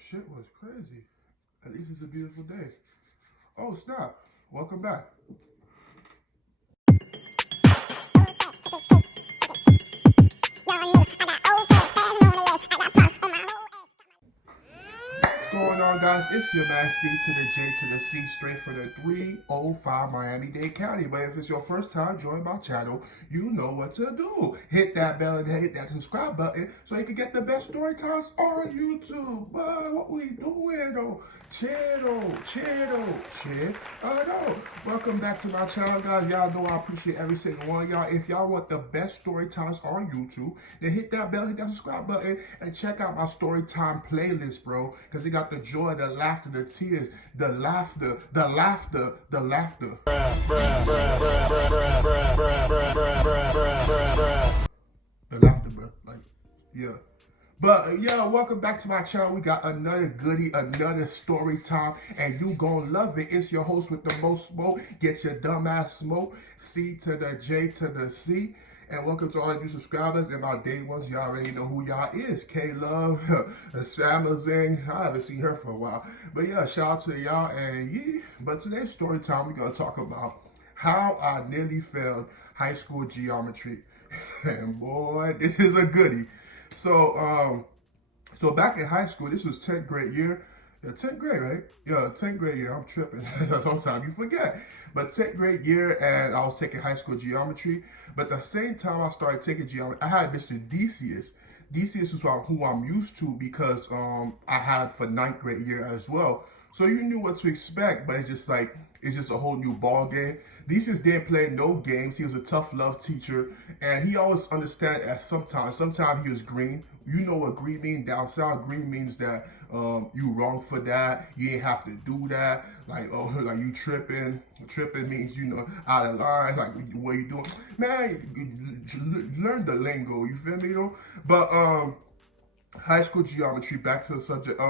Shit was crazy. At least it's a beautiful day. Oh, snap. Welcome back. What's going on, guys? It's your man C to the J to the C, straight for the 305 Miami-Dade County. But if it's your first time joining my channel, you know what to do. Hit that bell and hit that subscribe button so you can get the best story times on YouTube. But what we doing though? Chill. Welcome back to my channel, guys. Y'all know I appreciate every single one of y'all. If y'all want the best story times on YouTube, then hit that bell, hit that subscribe button, and check out my story time playlist, bro. Because it got the joy, the laughter, the tears, the laughter. The laughter, bro. Like, yeah. But yeah, welcome back to my channel. We got another goodie, another story time, and you gonna love it. It's your host with the most smoke. Get your dumb ass smoke. C to the J to the C. And welcome to all the new subscribers and my day ones. Y'all already know who y'all is. K-Love, Samazing. I haven't seen her for a while. But yeah, shout out to y'all. And yeah, but today's story time, we're going to talk about how I nearly failed high school geometry. And boy, this is a goodie. So back in high school, this was 10th grade year. Yeah, 10th grade, right? Yeah, 10th grade year. I'm tripping. Sometimes you forget. But 10th grade year, and I was taking high school geometry. But at the same time I started taking geometry, I had Mr. Decius. Decius is who I'm used to because I had for 9th grade year as well. So you knew what to expect, but it's just a whole new ball game. Decius didn't play no games. He was a tough love teacher, and he always understand at sometimes he was green. You know what green means down south? Green means that you wrong for that. You ain't have to do that. Like, oh, like you tripping. Tripping means, you know, out of line. Like, what you doing? Man, learn the lingo. You feel me, though? But high school geometry, back to the subject.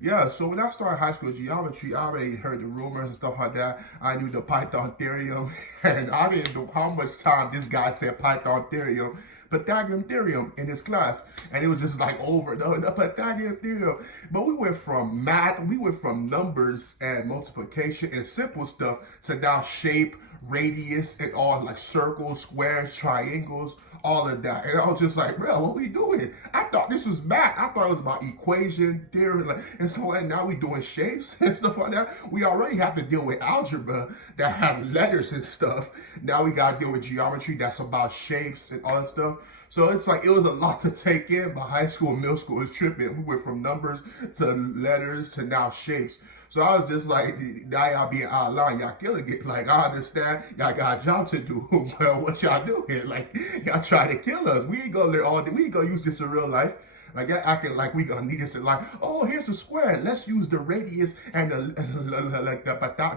Yeah, so when I started high school geometry, I already heard the rumors and stuff like that. I knew the Python theorem, and I didn't know how much time this guy said Python theorem, Pythagorean theorem in his class, and it was just like over the Pythagorean theorem. But we went from math, we went from numbers and multiplication and simple stuff to now shape, radius, and all like circles, squares, triangles, all of that. And I was just like, bro, what we doing? I thought this was math. I thought it was about equation, theory, like, and so like now we doing shapes and stuff like that. We already have to deal with algebra that have letters and stuff. Now we got to deal with geometry that's about shapes and all that stuff. So it's like, it was a lot to take in, but high school and middle school is tripping. We went from numbers to letters to now shapes. So I was just like, now y'all being out of line, y'all killing it. Like, I understand, y'all got a job to do. Well, what y'all doing? Like, y'all try to kill us. We ain't gonna learn all day. We ain't gonna use this in real life. Like, y'all acting like we gonna need this in life. Oh, here's a square. Let's use the radius and the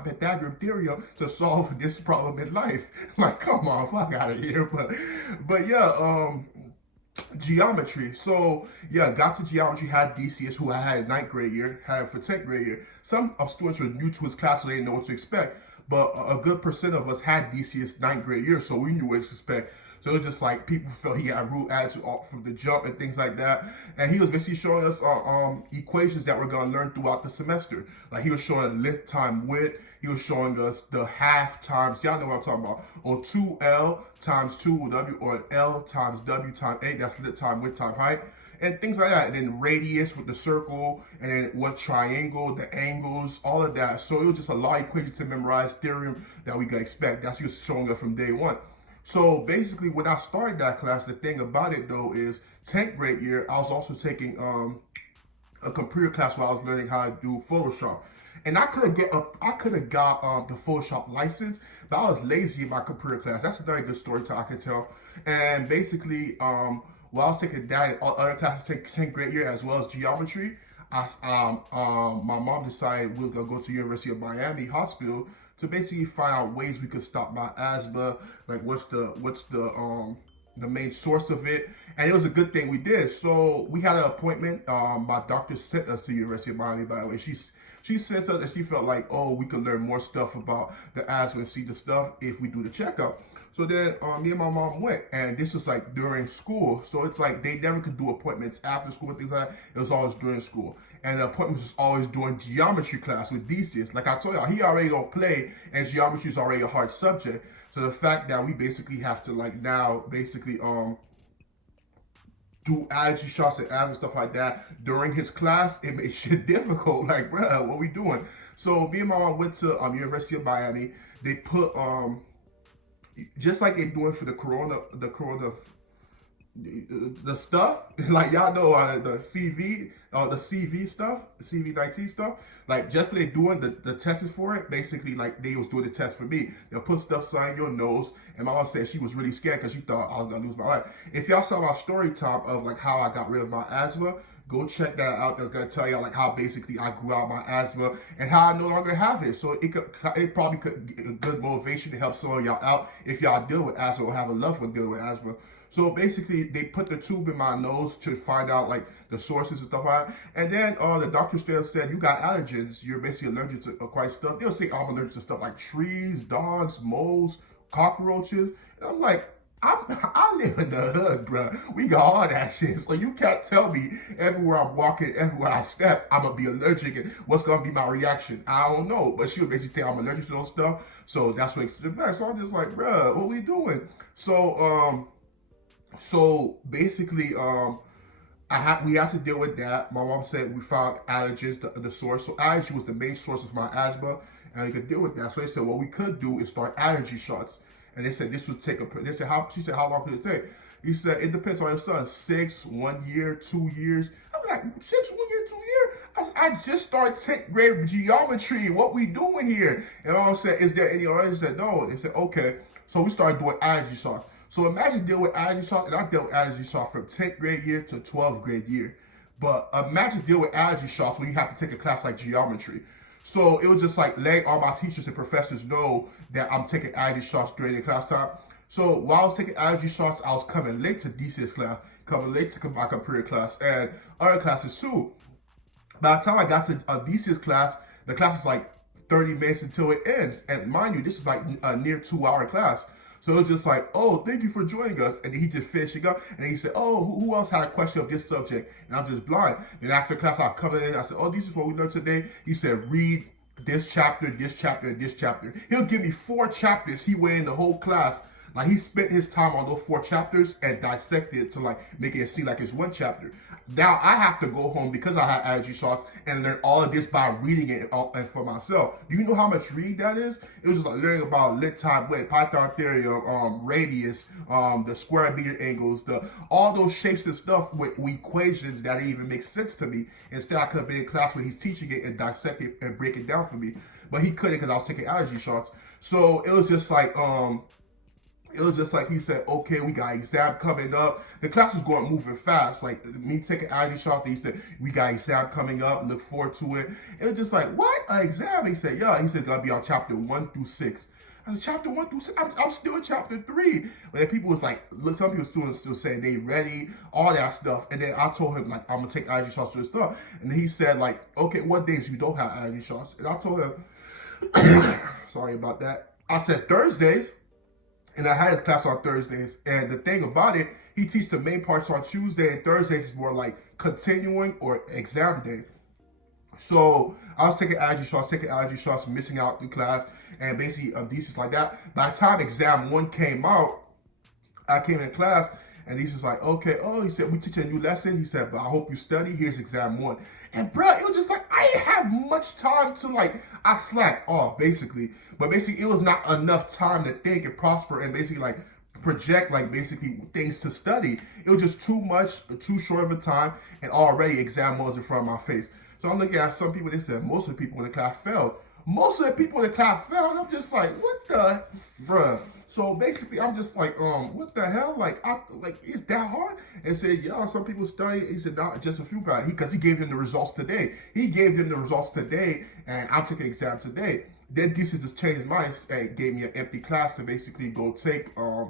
Pythagorean theorem to solve this problem in life. Like, come on, fuck out of here. But yeah, geometry. So yeah, got to geometry, had DCS who I had in 9th grade year, had for 10th grade year. Some students were new to his class, so they didn't know what to expect. But a good percent of us had DCS 9th grade year, so we knew what to expect. So it was just like people felt he had rude attitude from the jump and things like that. And he was basically showing us equations that we're gonna learn throughout the semester. Like he was showing length time width. He was showing us the half times, y'all know what I'm talking about, or 2L times 2W, or L times W times 8, that's length time width time height, and things like that. And then radius with the circle, and then what triangle, the angles, all of that. So it was just a lot of equations to memorize, theorem that we could expect. That's what he was showing us from day one. So basically, when I started that class, the thing about it though is 10th grade year, I was also taking a computer class where I was learning how to do Photoshop. And I could have got the Photoshop license, but I was lazy in my computer class. That's a very good story I can tell. And basically, while I was taking that and all other classes, 10th grade year as well as geometry, my mom decided we were gonna go to University of Miami Hospital to basically find out ways we could stop my asthma, like what's the main source of it. And it was a good thing we did. So we had an appointment. My doctor sent us to University of Miami, by the way. She sent us and she felt like, oh, we could learn more stuff about the asthma and see the stuff if we do the checkup. So then me and my mom went, and this was like during school. So it's like they never could do appointments after school and things like that. It was always during school. And the appointments was always during geometry class with Decius. Like I told y'all, he already don't play, and geometry is already a hard subject. So the fact that we basically have to like now basically do allergy shots and asthma stuff like that during his class, it made shit difficult. Like, bruh, what we doing? So me and my mom went to University of Miami. They put just like they're doing for the stuff, like y'all know the CV stuff, the CV-19 stuff, like just for they doing the tests for it, basically like they was doing the test for me. They'll put stuff in your nose, and my mom said she was really scared because she thought I was gonna lose my life. If y'all saw my story time of like how I got rid of my asthma, go check that out. That's gonna tell y'all like how basically I grew out my asthma and how I no longer have it. So it probably could get a good motivation to help some of y'all out if y'all deal with asthma or have a loved one dealing with asthma. So basically, they put the tube in my nose to find out like the sources and stuff like that. And then the doctor still said, you got allergens. You're basically allergic to quite stuff. They'll say I'm allergic to stuff like trees, dogs, moles, cockroaches. And I'm like, I live in the hood, bro. We got all that shit. So you can't tell me everywhere I'm walking, everywhere I step, I'm going to be allergic and what's going to be my reaction. I don't know. But she would basically say I'm allergic to those stuff. So that's what makes it bad. So I'm just like, bro, what we doing? So basically, we had to deal with that. My mom said we found allergens, the source. So allergy was the main source of my asthma, and we could deal with that. So they said what we could do is start allergy shots. And they said this would take they said she said how long could it take? He said it depends on your son. 6, 1 year, 2 years. I was like 6, 1 year, 2 years. I just started 10th grade geometry. What we doing here? And my mom said, is there any already? He said no. They said okay. So we started doing allergy shots. So imagine dealing with allergy shots, and I dealt with allergy shots from 10th grade year to 12th grade year. But imagine dealing with allergy shots when you have to take a class like geometry. So it was just like letting all my teachers and professors know that I'm taking allergy shots during the class time. So while I was taking allergy shots, I was coming late to DC's class, coming late to my computer class, and other classes too. By the time I got to DC's class, the class is like 30 minutes until it ends. And mind you, this is like a near 2-hour class. So it was just like, oh, thank you for joining us. And then he just finishing up. And then he said, oh, who else had a question of this subject? And I'm just blind. And after class, I come in. I said, oh, this is what we learned today. He said, read this chapter, this chapter, and this chapter. He'll give me 4 chapters. He went in the whole class. Like he spent his time on those 4 chapters and dissected it to like make it seem like it's 1 chapter. Now I have to go home because I had allergy shots and learn all of this by reading it and for myself. Do you know how much reading that is? It was just like learning about lit time weight, Pythagorean radius, the square meter angles, all those shapes and stuff with equations that didn't even make sense to me. Instead, I could have been in class where he's teaching it and dissect it and break it down for me. But he couldn't because I was taking allergy shots. So it was just like he said, okay, we got exam coming up. The class was going moving fast. Like me taking allergy shot, he said, we got exam coming up, look forward to it. It was just like, what? An exam? He said, yeah. He said, gonna be on chapter 1 through 6. I said, chapter 1 through 6? I'm still in chapter 3. And then people was like, look, some people students still saying they ready, all that stuff. And then I told him, like, I'm gonna take allergy shots for this stuff. And then he said, like, okay, what days you don't have allergy shots? And I told him, sorry about that. I said, Thursdays. And I had a class on Thursdays. And the thing about it, he teaches the main parts on Tuesday, and Thursdays is more like continuing or exam day. So I was taking allergy shots, missing out through class, and basically thesis like that. By the time exam 1 came out, I came in class, and he's just like, okay, oh, he said, we teach a new lesson. He said, but I hope you study. Here's exam 1. And bro, it was just like, I didn't have much time to I slacked off basically. But basically it was not enough time to think and prosper and basically like project like basically things to study. It was just too much, too short of a time, and already exam 1 was in front of my face. So I'm looking at some people, they said most of the people in the class failed. Most of the people in the class failed, and I'm just like, what the, bruh. So basically, I'm just like, what the hell? Like, is that hard? And said, yeah, some people study. He said, not just a few guys. Because he gave him the results today. He gave him the results today, and I'm taking an exam today. Then this just changed his mind and gave me an empty class to basically go take my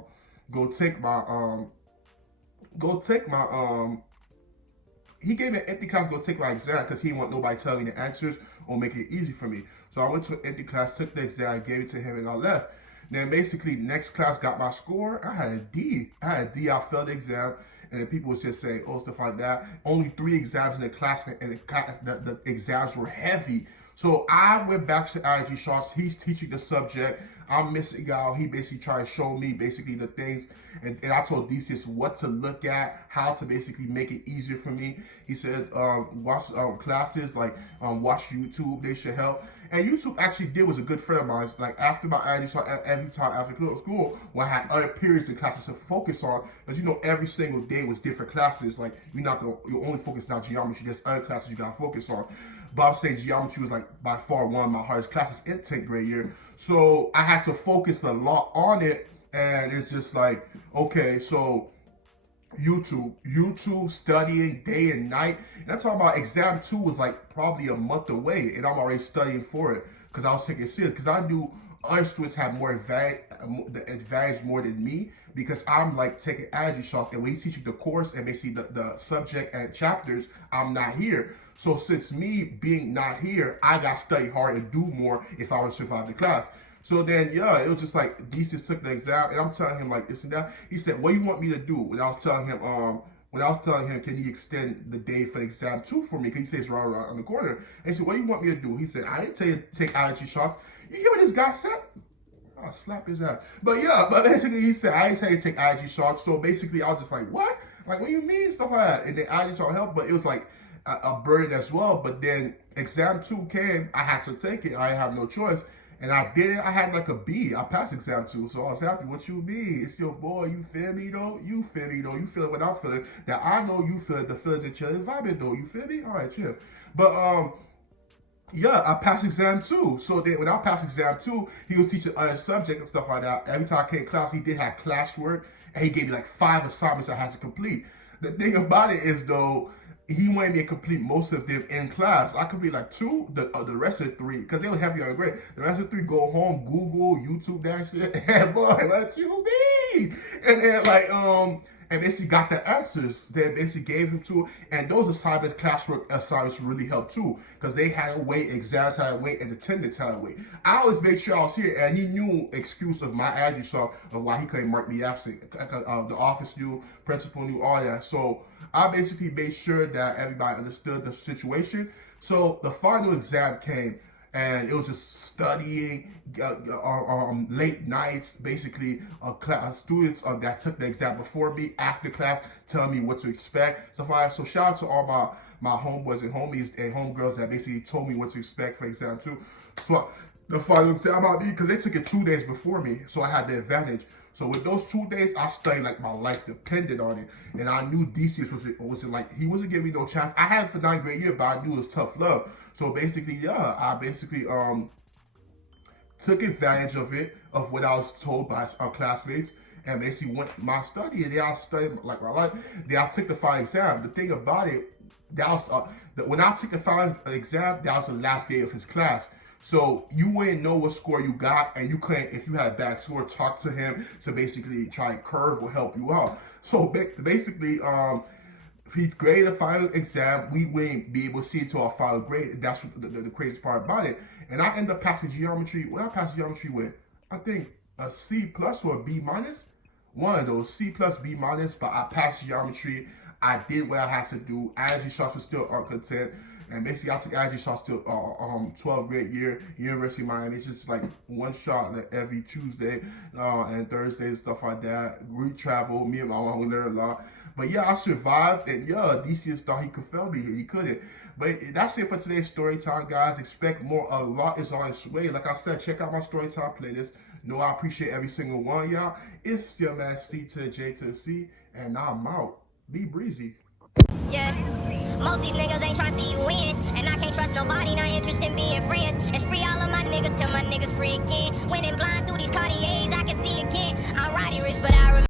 he gave me an empty class to go take my exam because he didn't want nobody telling me the answers or making it easy for me. So I went to an empty class, took the exam, gave it to him, and I left. Then basically next class got my score. I had a D. I failed the exam. And then people was just saying, oh, stuff like that. Only 3 exams in the class, and the exams were heavy. So I went back to Allergy Shots. He's teaching the subject. I'm missing out. He basically tried to show me basically the things. And I told DCS what to look at, how to basically make it easier for me. He said, watch classes, like watch YouTube. They should help. And YouTube actually was a good friend of mine. Like after my Allergy Shot, every time after school, when I had other periods and classes to focus on, because every single day was different classes. Like you're only focused on geometry. There's other classes you gotta focus on. But I'm saying geometry was like by far one of my hardest classes in 10th grade year. So I had to focus a lot on it, and it's just like, okay, so YouTube studying day and night. And I'm talking about exam 2 was like probably a month away, and I'm already studying for it because I was taking it serious, because I knew other students had more advantage more than me, because I'm like taking Allergy Shots, and when he's teaching the course and basically the subject and chapters, I'm not here. So since me being not here, I got to study hard and do more if I want to survive the class. So then, yeah, it was just like, DC took the exam, and I'm telling him like this and that. He said, what do you want me to do? When I was telling him, can you extend the day for exam 2 for me? Because he says it's right around on the corner. And he said, what do you want me to do? He said, I didn't tell you to take Allergy Shots. You hear what this guy said? I'll slap his ass. But yeah, but basically he said, I didn't tell you to take Allergy Shots. So basically I was just like, what? Like, what do you mean? Stuff like that. And then Allergy Shot helped, but it was like a burden as well. But then exam 2 came, I had to take it. I have no choice. And I did. I had like a B. I passed exam 2, so I was happy. What you mean? It's your boy. You feel me though? You feel me though? You feel it what I'm feeling. That I know you feel it. The feelings that you're vibing though. You feel me? All right, chill. But yeah, I passed exam 2. So then when I passed exam 2, he was teaching other subjects and stuff like that. Every time I came to class, he did have classwork, and he gave me like 5 assignments I had to complete. The thing about it is though, he wanted me to complete most of them in class. I complete like 2, the rest of the 3, because they were heavy on grade. The rest of the 3 go home, Google, YouTube, that shit. And boy, what you mean? And then like, and basically got the answers that basically gave him to. And those assignments, classwork assignments really helped too, because they had to wait, exams had to wait, and attendance had to wait. I always made sure I was here, and he knew excuse of my Allergy Shot of why he couldn't mark me absent. The office knew, principal knew, all that. So I basically made sure that everybody understood the situation. So the final exam came, and it was just studying, late nights, basically, students that took the exam before me, after class, telling me what to expect. So shout out to all my homeboys and homies and homegirls that basically told me what to expect for exam 2. So the final exam, because they took it 2 days before me, so I had the advantage. So with those 2 days, I studied like my life depended on it. And I knew DCS wasn't like, he wasn't giving me no chance. I had it for 9th grade year, but I knew it was tough love. So basically, yeah, I basically took advantage of it, of what I was told by our classmates, and basically went my study. And then I studied like my life. Then I took the final exam. The thing about it, that was when I took the final exam, that was the last day of his class. So you wouldn't know what score you got, and you couldn't, if you had a bad score, talk to him to basically try and curve or help you out. So basically, if he graded the final exam, we wouldn't be able to see it to our final grade. That's the craziest part about it. And I ended up passing geometry. What I passed geometry with, I think a C plus or a B minus. One of those, C plus, B minus. But I passed geometry. I did what I had to do. Allergy Shots was still uncontent. And basically, I took Allergy Shots till 12th grade year, University of Miami. It's just like one shot like every Tuesday and Thursday and stuff like that. We travel. Me and my mom, we learned a lot. But yeah, I survived. And yeah, DCS thought he could fail me. He couldn't. But that's it for today's story time, guys. Expect more. A lot is on its way. Like I said, check out my story time playlist. Know I appreciate every single one of y'all. It's your man C to the J to the C. And I'm out. Be breezy. Yeah. Most these niggas ain't tryna see you win. And I can't trust nobody, not interested in being friends. It's free all of my niggas till my niggas free again. Winning blind through these Cartiers.